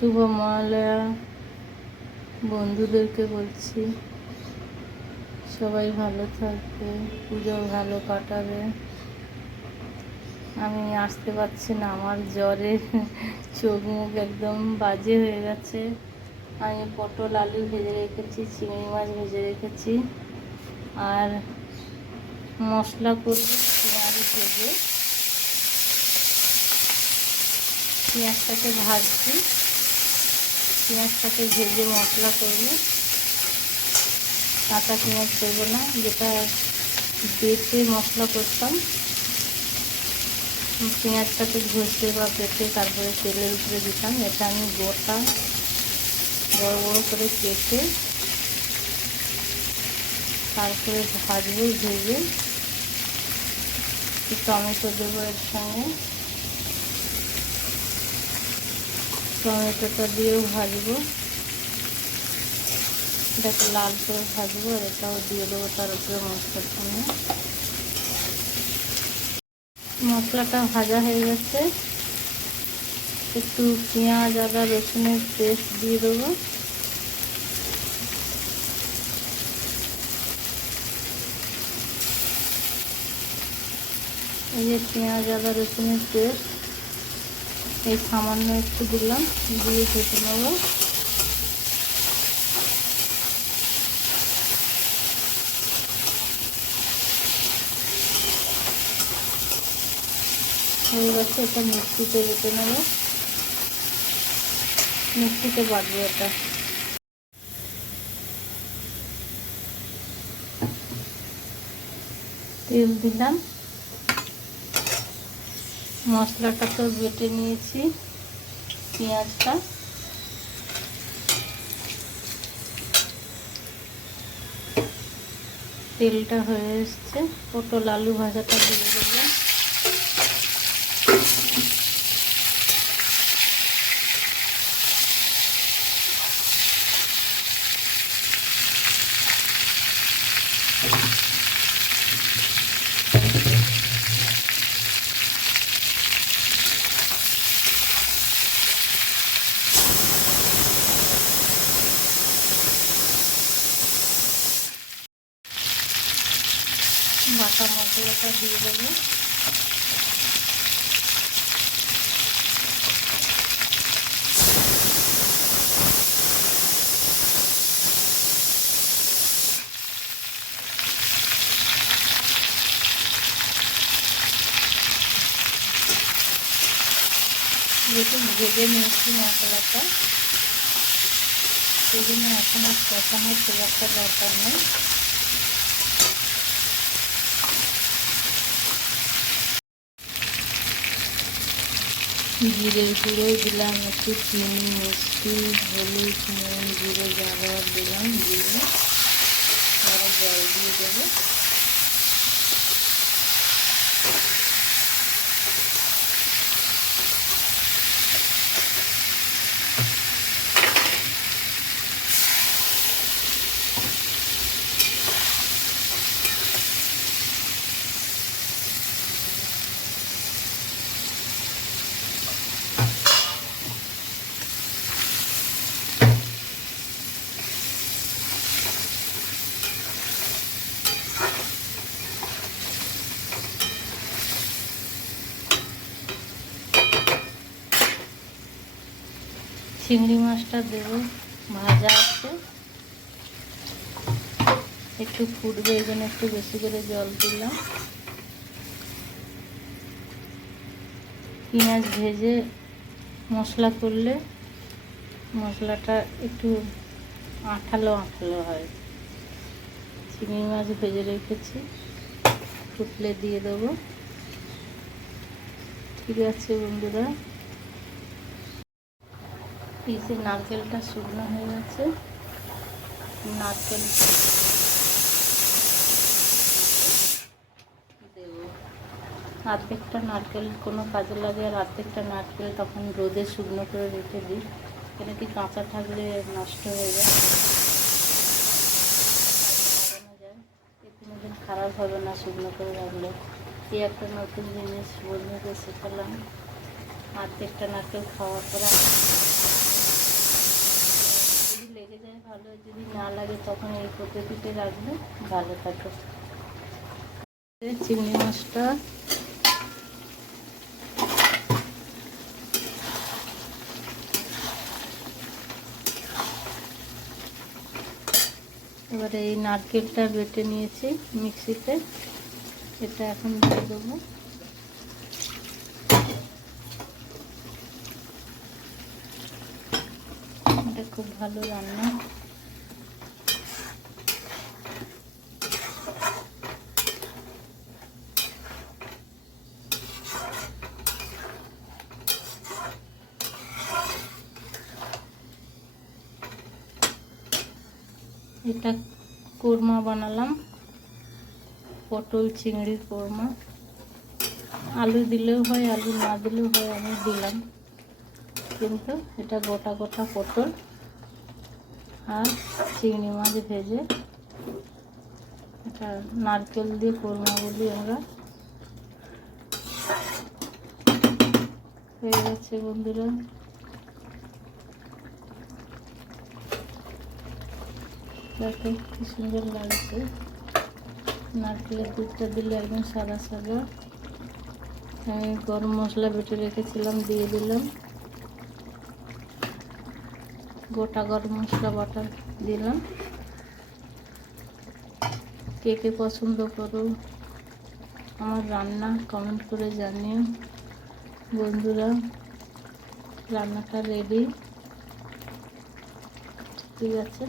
শুভ মহালয়া বন্ধুদেরকে বলছি। সবাই ভালো থাকবে, পুজো ভালো কাটাবে। আমি আসতে পারছি না, আমার জ্বরে চোখ মুখ একদম বাজে হয়ে গেছে। আমি পটল, আলু ভেজে রেখেছি, চিংড়ি মাছ ভেজে রেখেছি। আর মশলা করব পেঁয়াজ ভেজে। পেঁয়াজটাকে ভাজছি। পেঁয়াজটাকে ভেজে মশলা করব। কাঁচা পেঁয়াজ করব না, যেটা বেটে মশলা করতাম। পেঁয়াজটাকে ঘষে বা বেটে তারপরে তেলের উপরে দিতাম এটা আমি গোটা বড় বড় করে কেটে তারপরে ভাজবো ভেজে টমেটো দেবো এর সঙ্গে। টমেটোটা দিয়েও ভাজবো। এটাকে লাল করে ভাজবো আর এটাও দিয়ে দেবো তার উপরে মশলার সঙ্গে। মশলাটা ভাজা হয়ে গেছে। একটু পেঁয়াজ, আদা, রসুনের পেস্ট দিয়ে দেবো। এই যে পেঁয়াজ, আদা, রসুনের পেস্ট। এই সামান্য একটু দিলাম, দিয়ে ভেজে নেব। হয়ে গেছে, এটা মিক্সিতে বেটে নেব। মিক্সিতে বাটবো এটা। তেল দিলাম। মশলাটা তো বেটে নিয়েছি পেঁয়াজটা। তেলটা হয়ে এসছে পটল আলু ভাজাটা দিয়ে দেবো বাটা মশলাটা দিয়ে দেবো যেহেতু ভেজে নিয়েছি মশলাটা সেই জন্য এখন আর কষানোর খুব একটা দরকার নেই জিরের গুঁড়ো দিলাম একটু চিনি, মিষ্টি, হলুদ, নুন, জিরে জ্বালা দিলাম, দিয়ে আবার জল দিয়ে দেবো। চিংড়ি মাছটা দেবো। ভাজা আছে। একটু ফুটবে, এই জন্য একটু বেশি করে জল দিলাম। পেঁয়াজ ভেজে মশলা করলে মশলাটা একটু আঠালো আঠালো হয়। চিংড়ি মাছ ভেজে রেখেছি। ফুটলে দিয়ে দেবো। ঠিক আছে বন্ধুরা। এই যে নারকেলটা শুকনো হয়ে গেছে। নারকেল দেব। অর্ধেকটা নারকেল কোনো কাজে লাগে, আর অর্ধেকটা নারকেল তখন রোদে শুকনো করে রেখে দিই। কেন কি কাঁচা থাকলে নষ্ট হয়ে যায়? খারাপ হবে না শুকনো করে রাখলে। এই একটা নতুন জিনিস বন্ধুকে শেখালাম। অর্ধেকটা নারকেল খাওয়ার পরে যায়, ভালো যদি না লাগে তখন এই পদ্ধতিতে রাখবে ভালো থাকে চিংড়ি মাছটা এবারে এই নারকেলটা বেটে নিয়েছি মিক্সিতে। এটা এখন দিয়ে দেবো। এটা খুব ভালো রান্না। এটা কোরমা বানালাম, পটল চিংড়ির কোরমা। আলু দিলেও হয়, আলু না দিলেও হয়, আমি দিলাম। কিন্তু এটা গোটা গোটা পটল আর চিংড়ি মাছ ভেজে এটা নারকেল দিয়ে কোরমা বলি আমরা হয়ে গেছে বন্ধুরা। দেখো কি সুন্দর লাগছে। নারকেলের দুধটা দিলে একদম সাদা সাদা। আমি গরম মশলা বেটে রেখেছিলাম, দিয়ে দিলাম। গোটা গরম মশলা বাটা দিলাম। কে কে পছন্দ করো আমার রান্না কমেন্ট করে জানিও। বন্ধুরা, রান্নাটা রেডি ঠিক আছে?